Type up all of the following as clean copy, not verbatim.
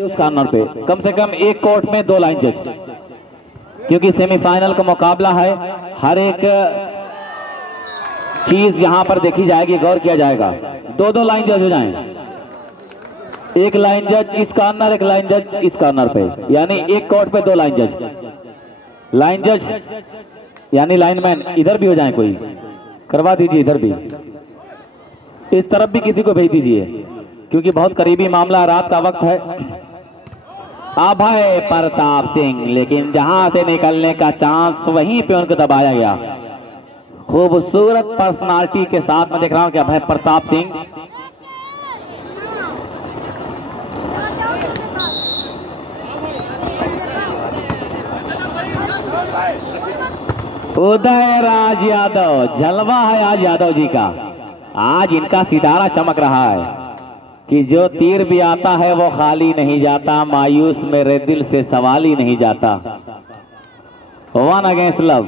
उस कॉर्नर पे कम से कम एक कोर्ट में 2 लाइन जज, क्योंकि सेमीफाइनल का मुकाबला है। हर एक चीज यहाँ पर देखी जाएगी, गौर किया जाएगा। 2-2 लाइन जज हो जाएं, एक लाइन जज इस कॉर्नर, एक लाइन जज इस कॉर्नर पे, यानी एक कोर्ट पे 2 लाइन जज। लाइन जज यानी लाइनमैन इधर भी हो जाए, कोई करवा दीजिए, इधर भी, इस तरफ भी किसी को भेज दीजिए, क्योंकि बहुत करीबी मामला, रात का वक्त है। अभय प्रताप सिंह, लेकिन जहां से निकलने का चांस वहीं पे उनको दबाया गया। खूबसूरत पर्सनालिटी के साथ मैं देख रहा हूं कि अभय प्रताप सिंह उदय राज यादव, जलवा है आज यादव जी का। आज इनका सितारा चमक रहा है कि जो तीर भी आता है वो खाली नहीं जाता, मायूस मेरे दिल से सवाल ही नहीं जाता। 1 अगेंस्ट लव।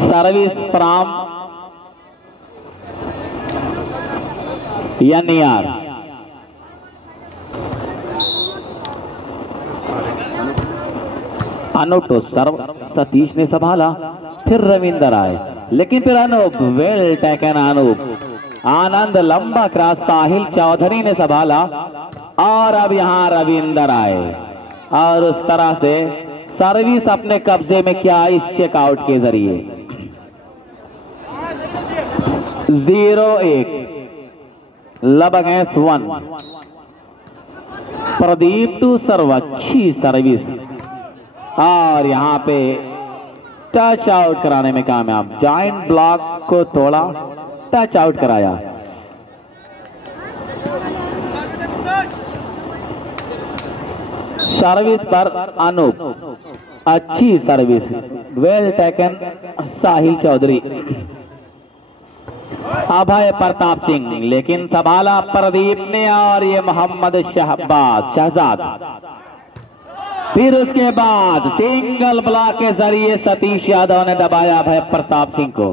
सर्विस फ्रॉम यार अनूप तो सर्व सतीश ने संभाला, फिर रविंदर आए, लेकिन फिर अनूप, वेल टेकन अनूप। आनंद लंबा क्रॉस साहिल चौधरी ने संभाला, और अब यहां रविंदर आए और उस तरह से सर्विस अपने कब्जे में किया इस चेकआउट के जरिए। 0-1 love against 1। Pradeep to serve, अच्छी सर्विस, और यहां पे टच आउट कराने में कामयाब। जॉइंट ब्लॉक को तोड़ा, टच आउट कराया। सर्विस पर अनूप, अच्छी सर्विस, वेल टेकन साहिल चौधरी। अभय प्रताप सिंह, लेकिन संभाला प्रदीप ने, और ये मोहम्मद शहजाद। फिर उसके बाद सिंगल ब्लॉक के जरिए सतीश यादव ने दबाया अभय प्रताप सिंह को।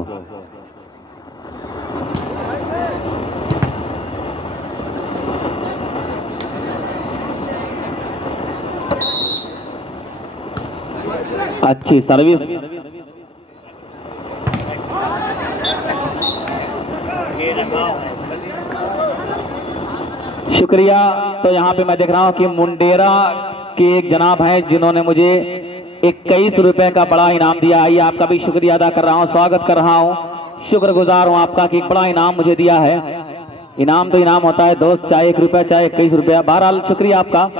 अच्छी सर्विस, शुक्रिया। तो यहाँ पे मैं देख रहा हूँ कि मुंडेरा के एक जनाब हैं जिन्होंने मुझे 21 रुपए का बड़ा इनाम दिया। आइए आपका भी शुक्रिया अदा कर रहा हूँ, स्वागत कर रहा हूँ, शुक्रगुजार हूँ आपका कि एक बड़ा इनाम मुझे दिया है। इनाम तो इनाम होता है दोस्त, चाहे 1 रुपया चाहे 21 रुपया, बहरहाल शुक्रिया आपका।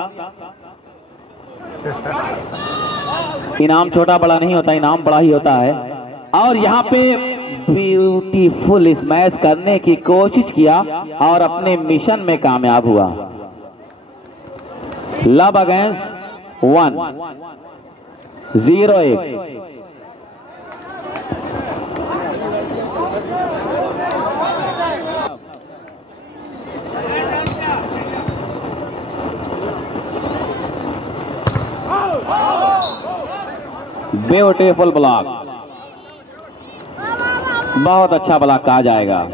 इनाम छोटा बड़ा नहीं होता, इनाम बड़ा ही होता है। और यहाँ पे ब्यूटीफुल स्मैश करने की कोशिश किया और अपने मिशन में कामयाब हुआ। Love against 1, 0-1। ब्यूटीफुल ब्लॉक, बहुत अच्छा ब्लॉक कहा जाएगा।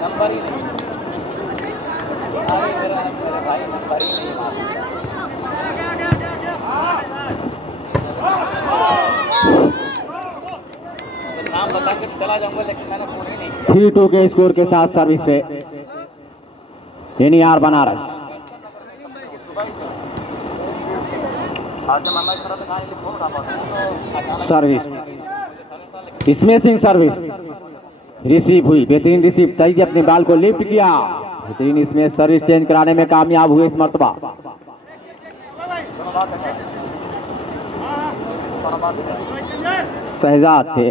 नंबर ही नहीं, मेरे भाई नंबर ही नहीं 3-2 के स्कोर के साथ सर्विस पे NER Banaras. Service smashing service receive हुई, बेहतरीन रिसीव, तेजी अपने बाल को लिफ्ट किया, बेहतरीन इसमें सर्विस चेंज कराने में कामयाब हुए इस मर्तबा। शहजाद थे,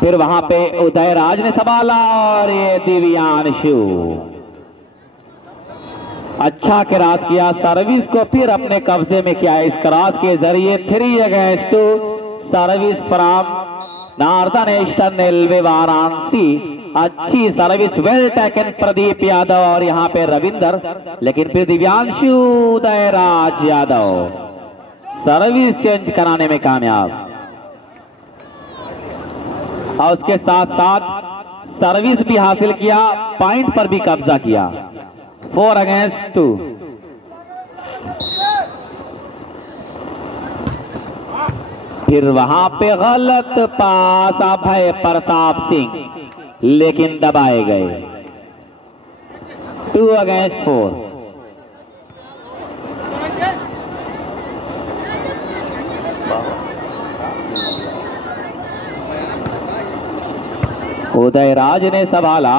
फिर वहां पे उदयराज ने संभाला और ये दिव्यांशु अच्छा क्रॉस किया, सर्विस को फिर अपने कब्जे में किया। इस क्रॉस के जरिए 3 against 2 service from northern eastern railway Varanasi. अच्छी service, well taken Pradeep Yadav और यहाँ पे रविंदर, लेकिन फिर दिव्यांशु उदयराज यादव सर्विस चेंज कराने में कामयाब और उसके साथ साथ सर्विस भी हासिल किया, पॉइंट पर भी कब्जा किया। 4 अगेंस्ट 2। फिर वहां पे गलत पास अभय प्रताप सिंह, लेकिन दबाए गए। 2 अगेंस्ट 4। उदयराज ने संभाला,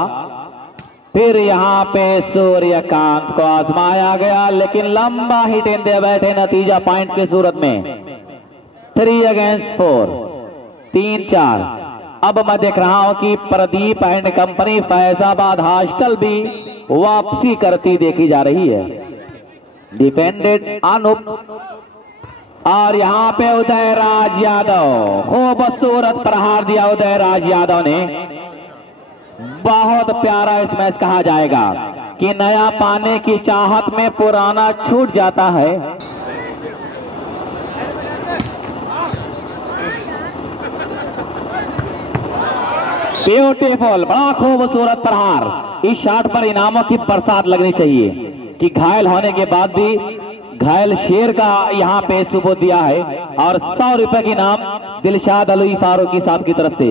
फिर यहाँ पे सूर्यकांत को आजमाया गया, लेकिन लंबा हिट दे बैठे, नतीजा पॉइंट की सूरत में 3 अगेंस्ट 4, 3-4। अब मैं देख रहा हूं कि Pradeep and company Faizabad hostel भी वापसी करती देखी जा रही है। डिफेंडेड अनूप और यहाँ पे उदयराज यादव, खूबसूरत प्रहार दिया उदयराज यादव ने। बहुत प्यारा इस मैच कहा जाएगा कि नया पाने की चाहत में पुराना छूट जाता है। ब्यूटीफुल, बड़ा खूबसूरत प्रहार। इस शॉट पर इनामों की बरसात लगनी चाहिए कि घायल होने के बाद भी घायल शेर का यहाँ पे सबूत दिया है। और 100 रुपए की इनाम दिलशाद अली फारूकी साहब की तरफ से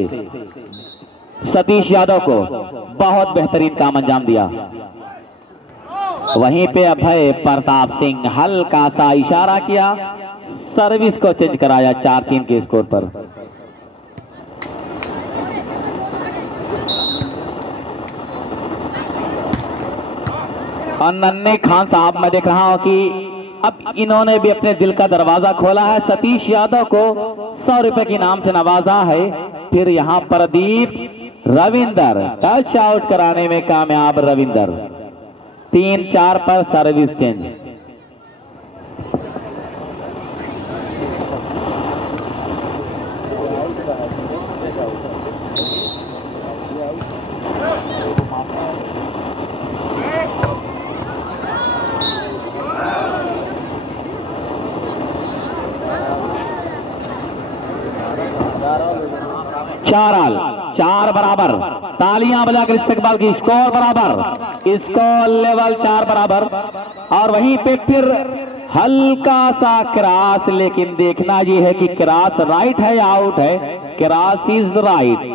सतीश यादव को, बहुत बेहतरीन काम अंजाम दिया। वहीं पे अभय प्रताप सिंह हल्का सा इशारा किया, सर्विस को चेंज कराया 4-3 के स्कोर पर। और नन्हे खान साहब, मैं देख रहा हूं कि अब इन्होंने भी अपने दिल का दरवाजा खोला है। सतीश यादव को 100 रुपए के नाम से नवाजा है। फिर यहां प्रदीप रविंदर टच आउट कराने में कामयाब। रविंदर 3-4 पर सर्विस चेंज। चार बराबर, तालियां बजाकर इस्तेकबाल की। स्कोर बराबर, स्कोर लेवल 4 बराबर। और वहीं पे फिर हल्का सा क्रॉस, लेकिन देखना ये है कि क्रॉस राइट है या आउट है। Cross is right.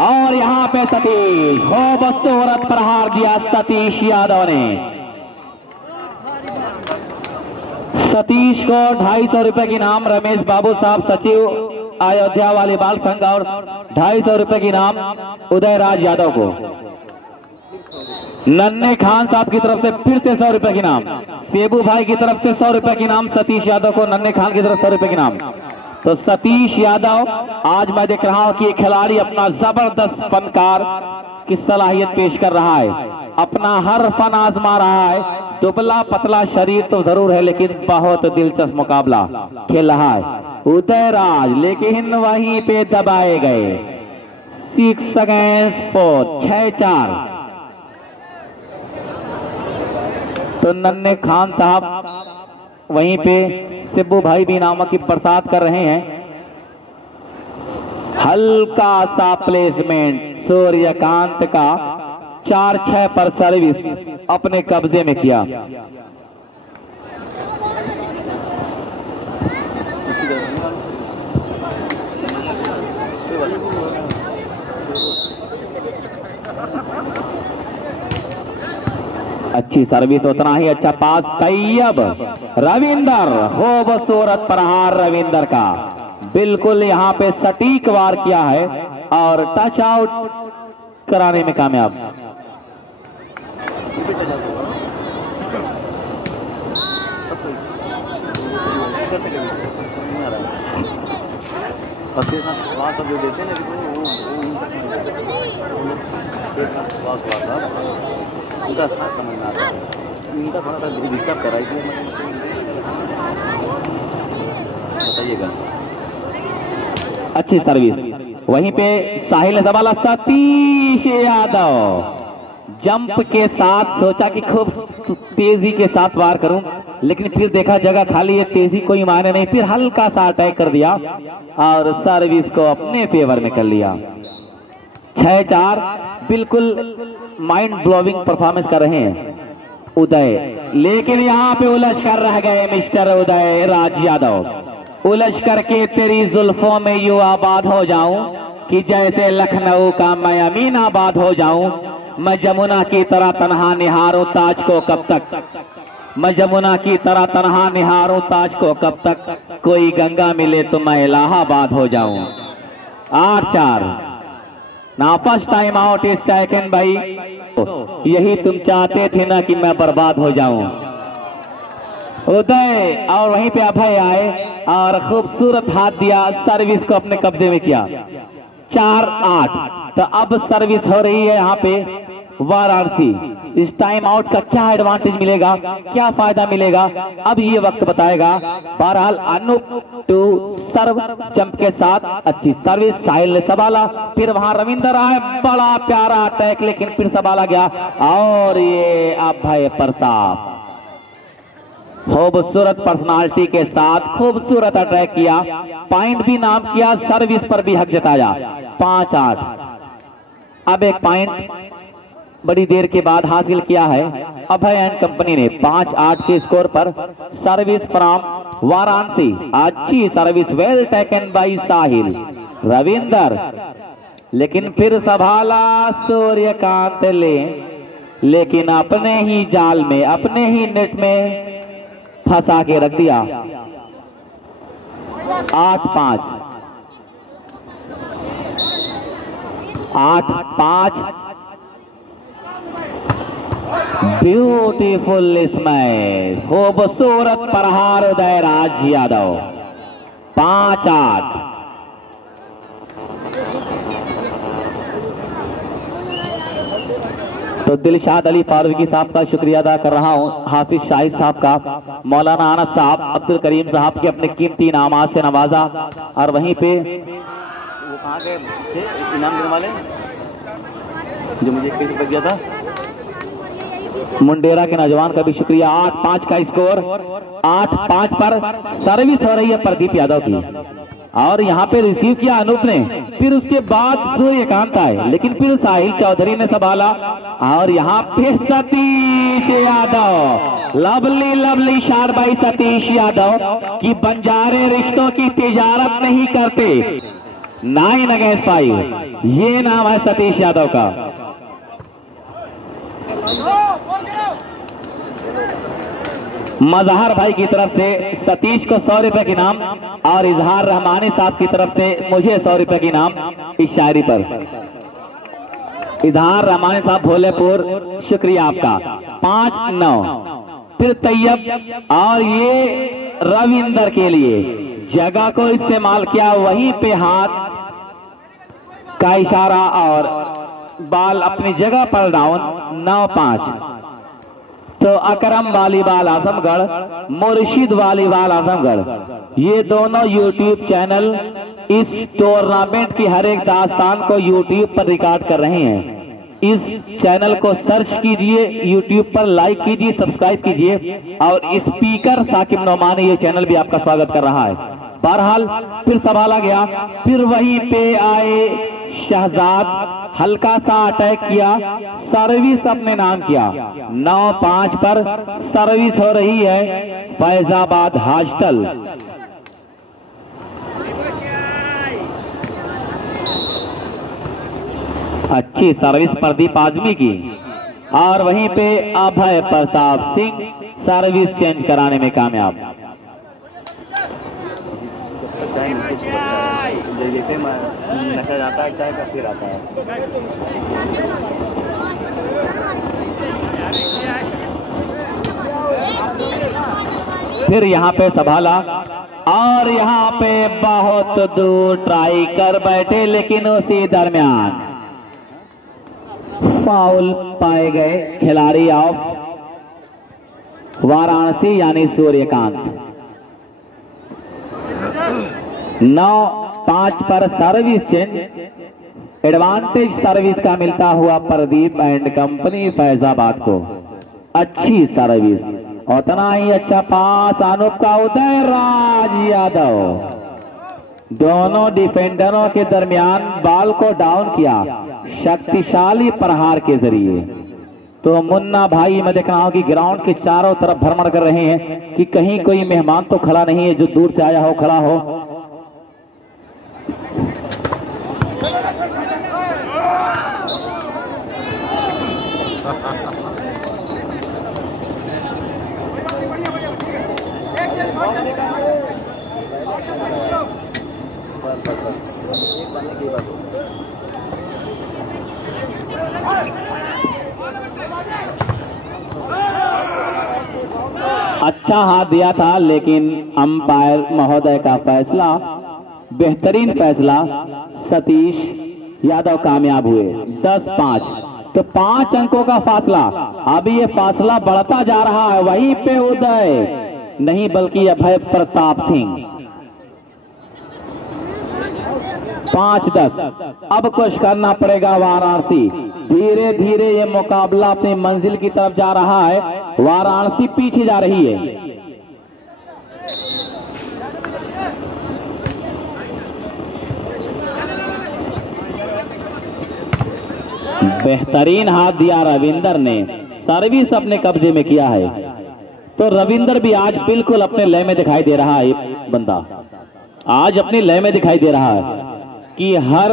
और यहां पे सतीश, खूबसूरत प्रहार दिया सतीश यादव ने। सतीश को 250 रुपए की इनाम। रमेश बाबू साहब सचिव अयोध्या वाली बाल संघ और 250 रुपए की इनाम उदयराज यादव को। नन्हे खान साहब की तरफ से फिर से 100 रुपए की इनाम। सेबू भाई की तरफ से 100 रुपए की इनाम सतीश यादव को। नन्हे खान की तरफ 100 रुपए की इनाम। तो सतीश यादव, आज मैं देख रहा हूं कि खिलाड़ी अपना जबरदस्त फनकार की सलाहियत पेश कर रहा है, अपना हर फन आजमा रहा है। दुबला पतला शरीर तो जरूर है, लेकिन बहुत दिलचस्प मुकाबला खेल रहा है उदयराज, लेकिन वहीं पे दबाए गए। 6 अगेंस्ट 4, 6-4। तो नन्हे खान साहब वहीं पे सिब्बू भाई भी इनामों की बरसात कर रहे हैं। हल्का सा प्लेसमेंट सूर्यकांत का 4-6 पर सर्विस अपने कब्जे में किया। अच्छी सर्विस, उतना ही अच्छा पास तैयब रविंदर, खूबसूरत प्रहार रविंदर का, बिल्कुल यहाँ पे सटीक वार किया है और टच आउट कराने में कामयाब। उनका समझ में आता है, इनका थोड़ा सा डिस्टर्ब कर रहा है, बताइएगा। अच्छी सर्विस, वहीं पे साहिल ने सवाला सतीश यादव जंप के साथ सोचा कि खूब तेजी के साथ वार करूं, लेकिन फिर देखा जगह खाली है, तेजी कोई मायने नहीं, फिर हल्का सा अटैक कर दिया और सर्विस को अपने फेवर में कर लिया। 6-4, बिल्कुल माइंड ब्लोविंग परफॉर्मेंस कर रहे हैं उदय, लेकिन यहाँ पे उलझ कर रह गए मिस्टर उदय राज यादव। उलझ करके तेरी जुल्फों में यूं आबाद हो जाऊं कि जैसे लखनऊ का मैं अमीनाबाद हो जाऊं। मैं जमुना की तरह तन्हा निहारूं ताज को कब तक, मैं जमुना की तरह तन्हा निहारूं ताज को कब तक, कोई गंगा मिले तो मैं इलाहाबाद हो जाऊं। 8-4 ना, first time out is taken भाई। यही तुम चाहते थे ना कि मैं बर्बाद हो जाऊं। उदय और वहीं पे अभय आए और खूबसूरत हाथ दिया, सर्विस को अपने कब्जे में किया। 4-8, तो अब सर्विस हो रही है यहाँ पे वाराणसी। इस टाइम आउट का क्या एडवांटेज मिलेगा, क्या फायदा मिलेगा, अब ये वक्त बताएगा। बहरहाल अनूप टू सर्व जंप के साथ अच्छी सर्विस, साहिल ने संभाला, फिर वहां रविंदर आए, बड़ा प्यारा अटैक, लेकिन फिर संभाला गया और ये अभय प्रताप खूबसूरत पर्सनालिटी के साथ खूबसूरत अटैक किया, पॉइंट भी नाम किया, सर्विस पर भी हक जताया। 5-8, अब एक पॉइंट बड़ी देर के बाद हासिल किया है अभय एंड कंपनी ने। 5-8 के स्कोर पर सर्विस फ्रॉम वाराणसी, अच्छी सर्विस, वेल टेकन बाय साहिल रविंदर, लेकिन फिर संभाला सूर्यकांत लेकिन अपने ही जाल में, अपने ही नेट में फंसा के रख दिया। 8-5, 8-5, ब्यूटीफुल स्मैश, खूबसूरत प्रहार उदय राज यादव। 5-8, तो दिलशाद अली फारूकी साहब का शुक्रिया अदा कर रहा हूं, हाफिज शाहिद साहब का, मौलाना अनस साहब, अब्दुल करीम साहब के अपने कीमती इनामात से नवाजा। और वहीं पे वो कहाँ गए इनाम देने वाले जो मुझे पैसे कर दिया था, मुंडेरा के नौजवान का भी शुक्रिया। 8-5 का स्कोर, 8-5 पर सर्विस हो रही है प्रदीप यादव की, और यहाँ पे रिसीव किया अनूप ने, फिर उसके बाद सूर्यकांत आए, लेकिन फिर साहिल चौधरी ने संभाला और यहाँ पे Satish Yadav, lovely lovely shot by Satish Yadav की बंजारे रिश्तों की तिजारत नहीं करते। 9 अगेंस्ट 5, ये नाम है सतीश यादव का। मजहर भाई की तरफ से सतीश को 100 रुपए की इनाम और इजहार रहमानी साहब की तरफ से मुझे 100 रुपए की इनाम इस शायरी पर। इजहार रहमानी साहब भोलेपुर, शुक्रिया आपका। 5-9, फिर तैयब और ये रविंदर के लिए जगह को इस्तेमाल किया, वहीं पे हाथ का इशारा और बाल अपनी जगह पर डाउन। 9-5, तो अकरम वालीबाल आजमगढ़, मुर्शिद वालीबाल आजमगढ़, ये दोनों यूट्यूब चैनल इस टूर्नामेंट की हर एक दास्तान को यूट्यूब पर रिकॉर्ड कर रहे हैं। इस चैनल को सर्च कीजिए, यूट्यूब पर लाइक कीजिए, सब्सक्राइब कीजिए, और स्पीकर साकिब नोमानी ये चैनल भी आपका स्वागत कर रहा है। बहरहाल फिर सवाल आ गया, फिर वहीं पे आए शहजाद, हल्का सा अटैक किया, सर्विस अपने नाम किया। 9-5 पर सर्विस हो रही है फैजाबाद हॉस्टल। अच्छी सर्विस प्रदीप आजमी की, और वहीं पे अभय प्रताप सिंह सर्विस चेंज कराने में कामयाब। फिर यहाँ पे संभाला, और यहाँ पे बहुत दूर ट्राई कर बैठे, लेकिन उसी दरमियान फाउल पाए गए खिलाड़ी ऑफ वाराणसी यानी सूर्यकांत। 9-5 पर सर्विस चेंज, एडवांटेज सर्विस का मिलता हुआ प्रदीप एंड कंपनी फैजाबाद को। अच्छी सर्विस, उतना ही अच्छा पास अनूप का उदय राज यादव, दोनों डिफेंडरों के दरमियान बॉल को डाउन किया शक्तिशाली प्रहार के जरिए। तो मुन्ना भाई मैं देख रहा हूं कि ग्राउंड के चारों तरफ भ्रमण कर रहे हैं कि कहीं कोई मेहमान तो खड़ा नहीं है जो दूर से आया हो खड़ा हो। अच्छा हाथ दिया था, लेकिन अंपायर महोदय का फैसला, बेहतरीन फैसला, सतीश यादव कामयाब हुए। 10-5, तो 5 अंकों का फासला। अभी ये फासला बढ़ता जा रहा है। वहीं पे उदय नहीं बल्कि अभय प्रताप सिंह। 5-10, अब कुछ करना पड़ेगा वाराणसी। धीरे धीरे ये मुकाबला अपनी मंजिल की तरफ जा रहा है। वाराणसी पीछे जा रही है। बेहतरीन हाथ दिया रविंदर ने, सर्विस अपने कब्जे में किया है। तो रविंदर भी आज बिल्कुल अपने लय में दिखाई दे रहा है। बंदा आज अपने लय में दिखाई दे रहा है कि हर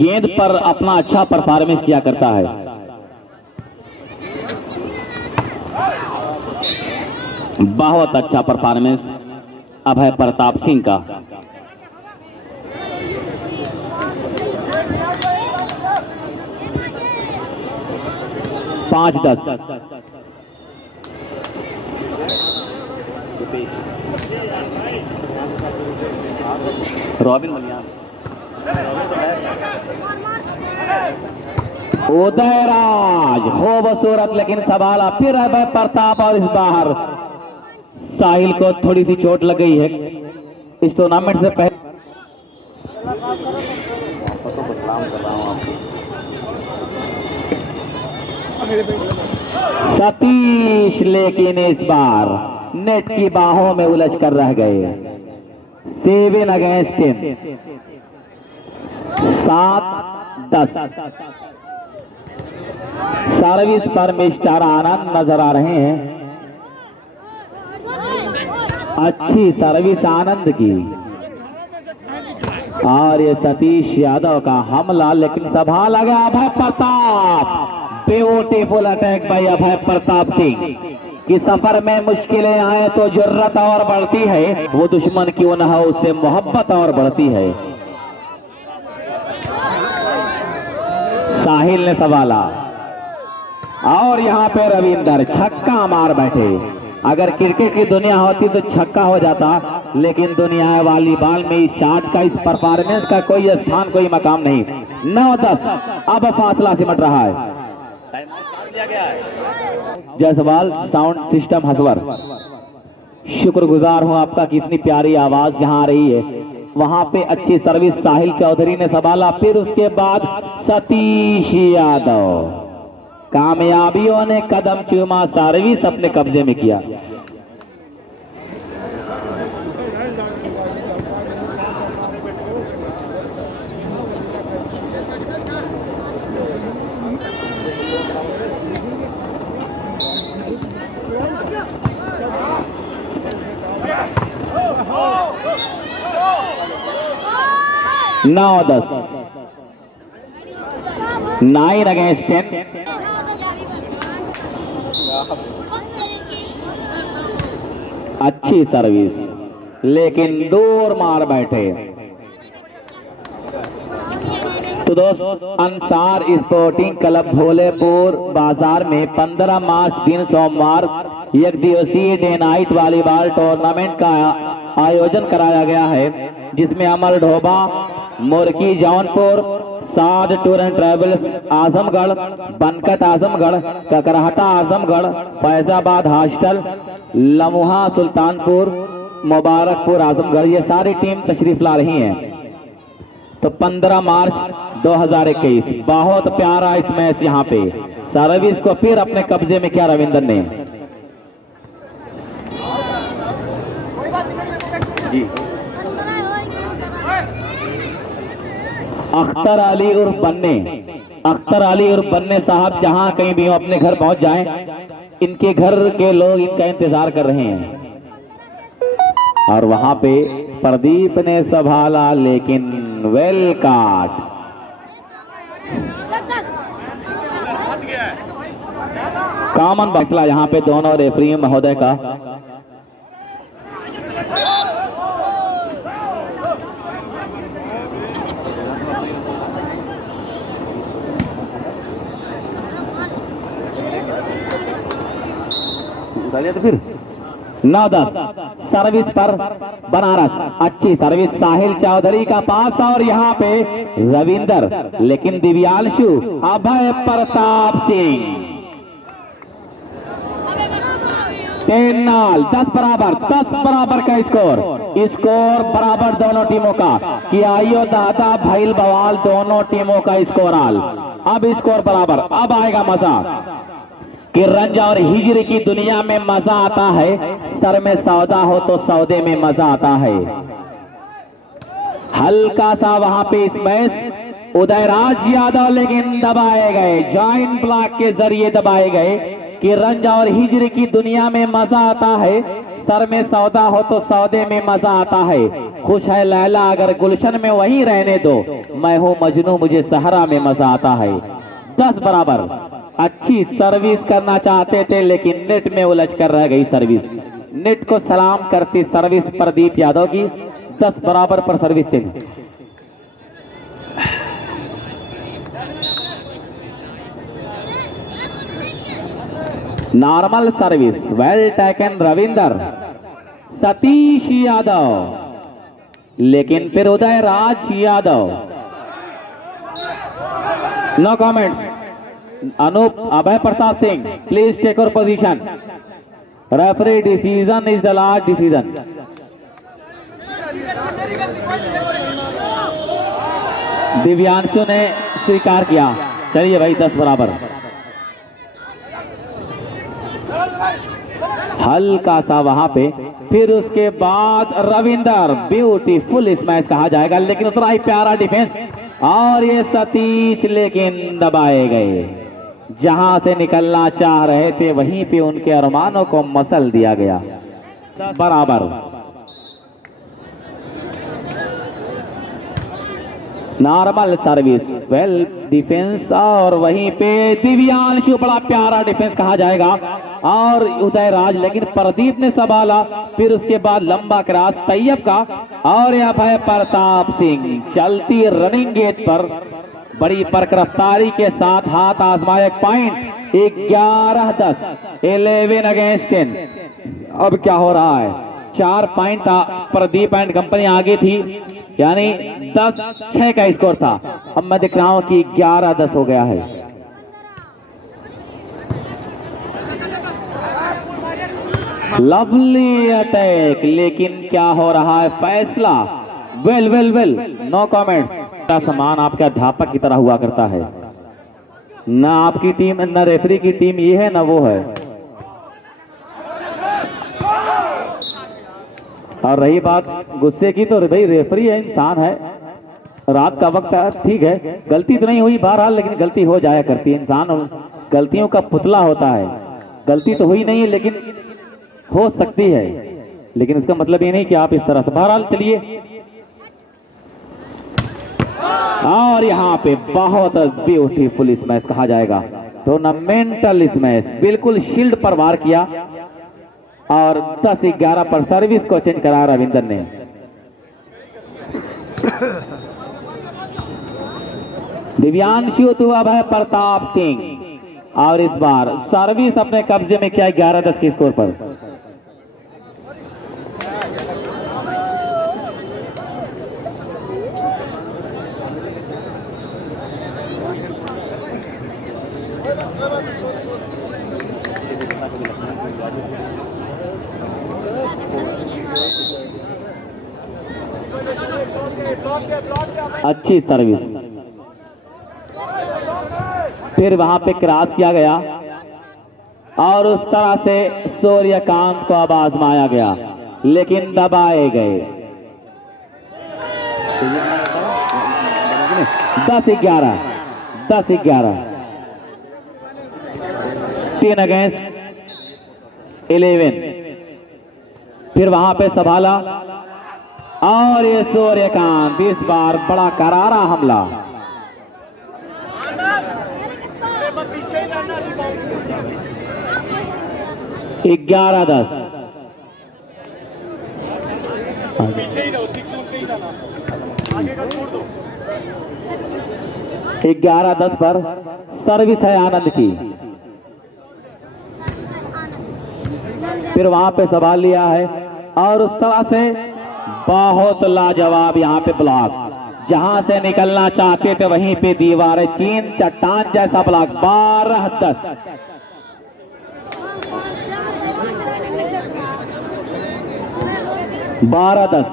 गेंद पर अपना अच्छा परफॉर्मेंस किया करता है। बहुत अच्छा परफॉर्मेंस अभय प्रताप सिंह का। पांच 10। रॉबिन मलिया, उदयराज हो बसूरत, लेकिन सवाल फिर अभय प्रताप, और इस बाहर साहिल को थोड़ी सी चोट लग गई है इस टूर्नामेंट से पहले। सतीश लेकिन इस बार नेट की बाहों में उलझ कर रह गए। 7 अगेंस्ट 10, 7-10। सर्विस पर मिस्टर आनंद नजर आ रहे हैं। अच्छी सर्विस आनंद की, और ये सतीश यादव का हमला, लेकिन संभाल लगा अभय प्रताप। ब्यूटीफुल अटैक बाय अभय प्रताप सिंह। कि सफर में मुश्किलें आए तो जरूरत और बढ़ती है, वो दुश्मन क्यों न हो उससे मोहब्बत और बढ़ती है। साहिल ने संभाला, और यहाँ पे रविंदर छक्का मार बैठे। अगर क्रिकेट की दुनिया होती तो छक्का हो जाता, लेकिन दुनिया वॉलीबॉल में इस शॉट का, इस परफॉर्मेंस का कोई स्थान, कोई मकाम नहीं। 9-10, अब फासला सिमट रहा है। जयसवाल साउंड सिस्टम हसवर, शुक्रगुजार हूं आपका कि इतनी प्यारी आवाज यहाँ आ रही है। वहां पे अच्छी सर्विस साहिल चौधरी ने संभाला, फिर उसके बाद सतीश यादव। कामयाबियों ने कदम चूमा, सर्विस अपने कब्जे में किया। 9-10, 9 अगेंस्ट 10। अच्छी सर्विस, लेकिन दूर मार बैठे। तो दोस्त, अंसार स्पोर्टिंग क्लब भोलेपुर बाजार में 15 मार्च दिन सोमवार एक दिवसीय डे नाइट वॉलीबॉल टूर्नामेंट का आयोजन कराया गया है, जिसमें अमर ढोबा, Murki Jaunpur, Sadh tour and travels Azamgarh, Bankat Azamgarh, Kakarhata Azamgarh, Faizabad hostel, Lamuha Sultanpur, Mubarakpur Azamgarh, ये सारी टीम तशरीफ ला रही हैं। तो 15 मार्च 2021 बहुत प्यारा इस मैच यहाँ पे। सर्विस को फिर अपने कब्जे में किया रविंदर ने। जी, अख्तर अली उर्फ बन्ने, अख्तर अली उर्फ बन्ने साहब जहां कहीं भी हो अपने घर पहुंच जाएं, इनके घर के लोग इनका इंतजार कर रहे हैं। और वहां पे प्रदीप ने संभाला, लेकिन वेल काट। कॉमन फैसला यहाँ पे दोनों रेफरी महोदय का। तो फिर 9-10 सर्विस पर बनारस। अच्छी सर्विस साहिल चौधरी का पास, और यहाँ पे रविंदर, लेकिन दिव्यांशु, अभय प्रताप सिंह 10 बराबर का स्कोर बराबर दोनों टीमों का। कि आइयो दादा भैल बवाल, दोनों टीमों का स्कोर आल। अब स्कोर बराबर, अब आएगा मजा कि रंज और हिजरी की दुनिया में मजा आता है, सर में सौदा हो तो सौदे में मजा आता है। हल्का सा वहां पे इस मैच उदयराज यादव लेकिन दबाए गए, जॉइंट ब्लॉक के जरिए दबाए गए। कि रंज और हिजरी की दुनिया में मजा आता है, सर में सौदा हो तो सौदे में मजा आता है। खुश है लैला अगर गुलशन में वहीं रहने दो, मैं हूं मजनू मुझे सहरा में मजा आता है। 10 बराबर। अच्छी सर्विस करना चाहते थे, लेकिन नेट में उलझ कर रह गई सर्विस। नेट को सलाम करती सर्विस प्रदीप यादव की। 10 बराबर पर service team. Normal service, well taken Ravinder, Satish Yadav, लेकिन फिर Uday Raj Yadav. No comment. Anoop, Abhay Pratap Singh, please take your position. Referee decision is the last decision. Divyanshu ने स्वीकार किया। चलिए भाई, 10 बराबर। हल्का सा वहां पे, फिर उसके बाद रविंदर, ब्यूटीफुल इस मैच कहा जाएगा, लेकिन उतना ही प्यारा डिफेंस। और ये सतीश लेकिन दबाए गए। जहां से निकलना चाह रहे थे वहीं पे उनके अरमानों को मसल दिया गया। बराबर। नॉर्मल सर्विस, वेल डिफेंस, और वहीं पे दिव्यांशु, बड़ा प्यारा डिफेंस कहा जाएगा। और उदय राज, लेकिन प्रदीप ने संभाला। फिर उसके बाद लंबा क्रॉस तैयब का, और यह अभय प्रताप सिंह चलती रनिंग गेट पर बड़ी परकरफ्तारी के साथ हाथ आजमाया। Point 11-10, 11 against 10। अब क्या हो रहा है? 4 पॉइंट प्रदीप एंड कंपनी आगे थी, यानी 10-6 का स्कोर था। अब मैं देख रहा हूं कि 11-10 हो गया है। लवली अटैक, लेकिन क्या हो रहा है? फैसला वेल, नो कमेंट। का समान आपका अध्यापक की तरह हुआ करता है, ना आपकी टीम, ना रेफरी की टीम ये है ना वो है। और रही बात गुस्से की, तो भाई रेफरी है, इंसान है, रात का वक्त है, ठीक है, गलती तो नहीं हुई बहरहाल, लेकिन गलती हो जाया करती है। इंसान गलतियों का पुतला होता है। गलती तो हुई नहीं है, लेकिन हो सकती है, लेकिन इसका मतलब ये नहीं कि आप इस तरह से। बहरहाल चलिए, और यहाँ पे बहुत ब्यूटीफुल स्मैश कहा जाएगा, टूर्नामेंटल स्मैश, बिल्कुल शील्ड पर वार किया और 10-11 पर सर्विस को चेंज करा रविंदर ने। दिव्यांशु तो अब है प्रताप सिंह और इस बार सर्विस अपने कब्जे में किया 11-10 के स्कोर पर। अच्छी सर्विस, फिर वहां पे क्रॉस किया गया और उस तरह से सूर्यकांत को अब आजमाया गया लेकिन दबाए गए। 10-11, 3 अगेंस्ट 11। फिर वहां पे संभाला और ये सूर्यकांत इस बार बड़ा करारा हमला। 11-10, 11-10 पर सर्विस है आनंद की। फिर वहां पे संभाल लिया है और उस तरह से बहुत लाजवाब यहाँ पे ब्लॉक, जहां से निकलना चाहते थे वहीं पे दीवारें, चीन चट्टान जैसा ब्लॉक। 12-10, 12-10।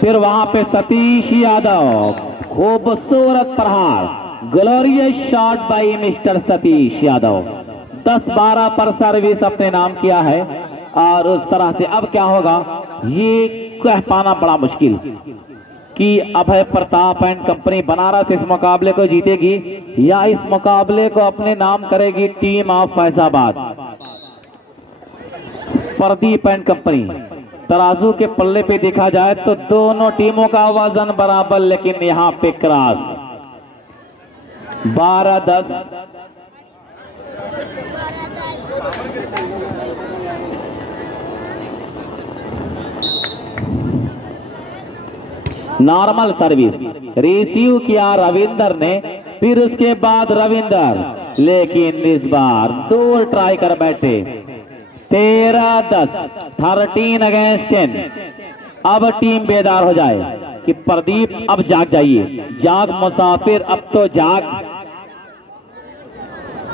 फिर वहां पे सतीश यादव, खूबसूरत प्रहार, glorious shot bye mister Satish Yadav. 10-12 पर सर्विस अपने नाम किया है और उस तरह से अब क्या होगा ये कह पाना बड़ा मुश्किल कि अभय प्रताप एंड कंपनी बनारस इस मुकाबले को जीतेगी या इस मुकाबले को अपने नाम करेगी team of Faizabad. Pradeep and company, तराजू के पल्ले पे देखा जाए तो दोनों टीमों का वजन बराबर, लेकिन यहां पे क्रॉस। 12-10, नॉर्मल सर्विस रिसीव किया रविंदर ने, फिर उसके बाद रविंदर, लेकिन इस बार दूर ट्राई कर बैठे। 13-10, 13 अगेंस्ट 10। अब टीम बेदार हो जाए कि प्रदीप अब जाग जाइए, जाग मुसाफिर, अब तो जाग,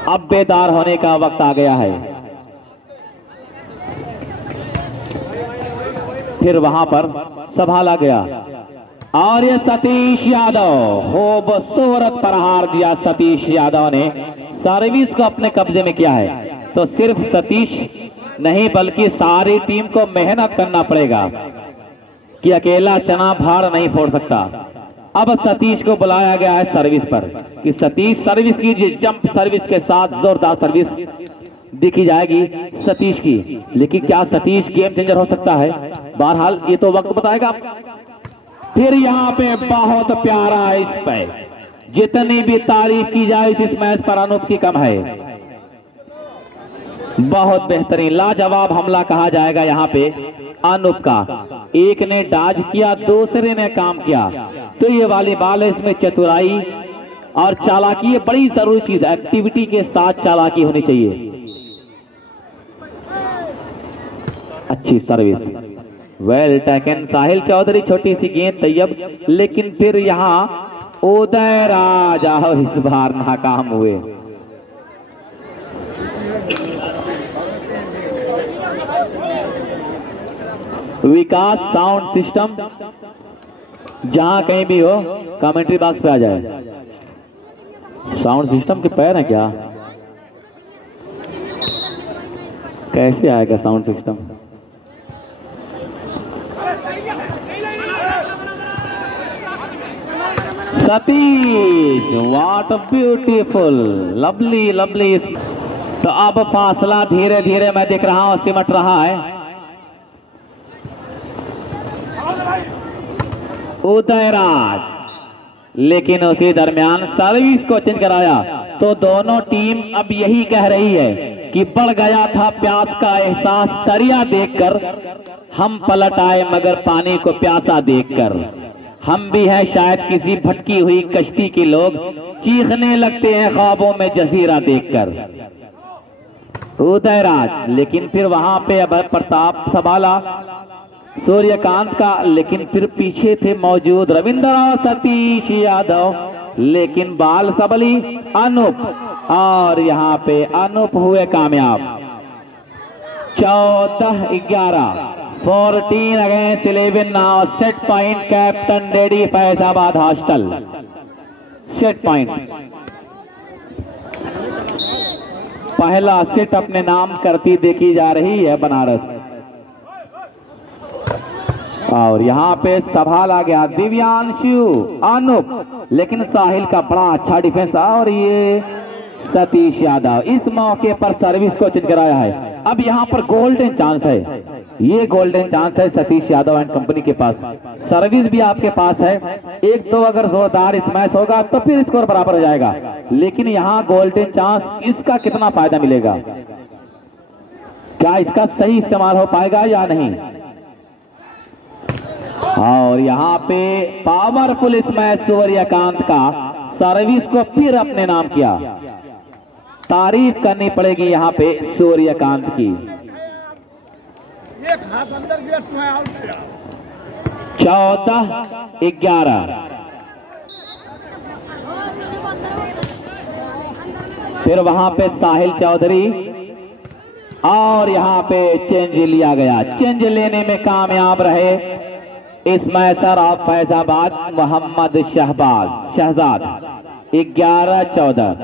अब बेदार होने का वक्त आ गया है। फिर वहां पर संभाला गया और ये सतीश यादव, खूबसूरत प्रहार दिया सतीश यादव ने, सर्विस को अपने कब्जे में किया है। तो सिर्फ सतीश नहीं बल्कि सारी टीम को मेहनत करना पड़ेगा कि अकेला चना भार नहीं फोड़ सकता। अब सतीश को बुलाया गया है सर्विस पर कि सतीश सर्विस कीजिए, जंप सर्विस के साथ जोरदार सर्विस दिखी जाएगी सतीश की, लेकिन क्या सतीश गेम चेंजर हो सकता है? बहरहाल ये तो वक्त बताएगा। फिर यहाँ पे बहुत प्यारा इस पे, जितनी भी तारीफ की जाए इस मैच पर अनूप की कम है। बहुत बेहतरीन लाजवाब हमला कहा जाएगा यहाँ पे अनूप का। एक ने डाज किया, दूसरे ने काम किया, तो ये वाली बाल है, इसमें चतुराई और चालाकी ये बड़ी जरूरी चीज, एक्टिविटी के साथ चालाकी होनी चाहिए। अच्छी सर्विस, वेल टेकन साहिल चौधरी, छोटी सी गेंद तैयब, लेकिन फिर यहाँ उदय राजा इस बार नाकाम हुए। विकास साउंड सिस्टम जहां कहीं भी हो कमेंट्री बॉक्स पे आ जाए। साउंड सिस्टम के पैर हैं क्या? कैसे आएगा sound system? Satish, what a beautiful, lovely lovely तो अब फासला धीरे धीरे मैं देख रहा हूं सिमट रहा है। उदयराज, लेकिन उसी दरमियान सर्विस को चेंज कराया। तो दोनों टीम अब यही कह रही है कि बढ़ गया था प्यास का एहसास दरिया देखकर, हम पलट आए मगर पानी को प्यासा देखकर। हम भी हैं शायद किसी भटकी हुई कश्ती के लोग, चीखने लगते हैं ख्वाबों में जजीरा देखकर। उदयराज, लेकिन फिर वहां पे अब प्रताप संभाला सूर्यकांत का, लेकिन फिर पीछे थे मौजूद रविंद्र और सतीश यादव, लेकिन बाल सबली अनूप, और यहाँ पे अनूप हुए कामयाब। 14-11, 14 against 11 now. Set point captain ready Faizabad hostel. Set point, पहला सेट अपने नाम करती देखी जा रही है बनारस। और यहाँ पे संभाला गया दिव्यांशु अनूप, लेकिन साहिल का बड़ा अच्छा डिफेंस, और ये सतीश यादव इस मौके पर सर्विस को चेंज कराया है। अब यहाँ पर गोल्डन चांस है, ये गोल्डन चांस है सतीश यादव एंड कंपनी के पास। सर्विस भी आपके पास है, 1-2 अगर जोरदार स्मैश होगा तो फिर स्कोर बराबर हो जाएगा, लेकिन यहाँ गोल्डन चांस, इसका कितना फायदा मिलेगा, क्या इसका सही इस्तेमाल हो पाएगा या नहीं। और यहाँ पे पावरफुल स्मैश सूर्यकांत का, सर्विस को फिर अपने नाम किया। तारीफ करनी पड़ेगी यहाँ पे सूर्यकांत की। 14-11, फिर वहां पे साहिल चौधरी, और यहाँ पे चेंज लिया गया। चेंज लेने में कामयाब रहे smasher of Faizabad Mohammad Shahzad. 11-14,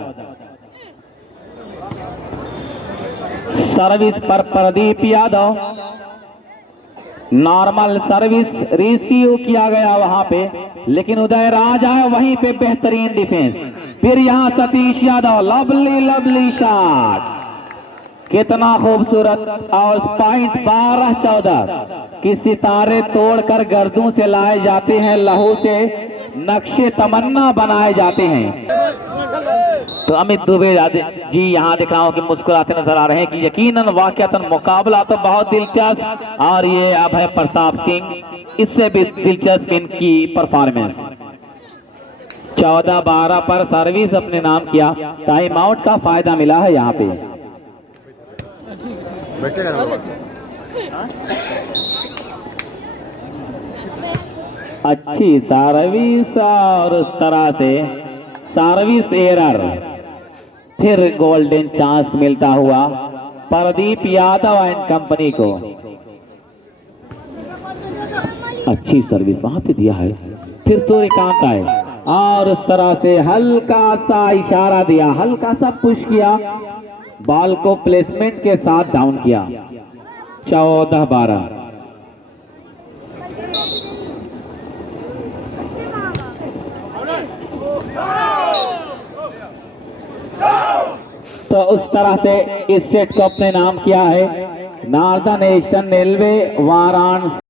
service पर Pradeep Yadav, normal service receive किया गया वहां पे, लेकिन उदयराज आए वहीं पे बेहतरीन डिफेंस। फिर यहां सतीश यादव, लवली शॉट, कितना खूबसूरत। और पॉइंट 12-14 कि सितारे तोड़कर गर्दों से लाए जाते हैं, लहू से नक्शे तमन्ना बनाए जाते हैं। तो अमित दुबे जी यहाँ दिख रहा हूँ कि मुस्कुराते नजर आ रहे हैं कि यकीनन वाकयातन मुकाबला तो बहुत दिलचस्प, और ये अब है प्रताप सिंह, इससे भी दिलचस्प इनकी परफॉर्मेंस। 14-12 पर सर्विस अपने नाम किया, टाइम आउट का फायदा मिला है यहाँ पे। अच्छी सर्विस, और उस तरह से सर्विस एरर, फिर गोल्डन चांस मिलता हुआ प्रदीप यादव एंड कंपनी को। अच्छी सर्विस वहां पे दिया है, फिर सूर्यकांत आए और उस तरह से हल्का सा इशारा दिया, हल्का सा पुश किया, बॉल को प्लेसमेंट के साथ डाउन किया। 14-12, तो उस तरह से इस सेट को अपने नाम किया है नॉर्दर्न ईस्टर्न रेलवे वाराणसी।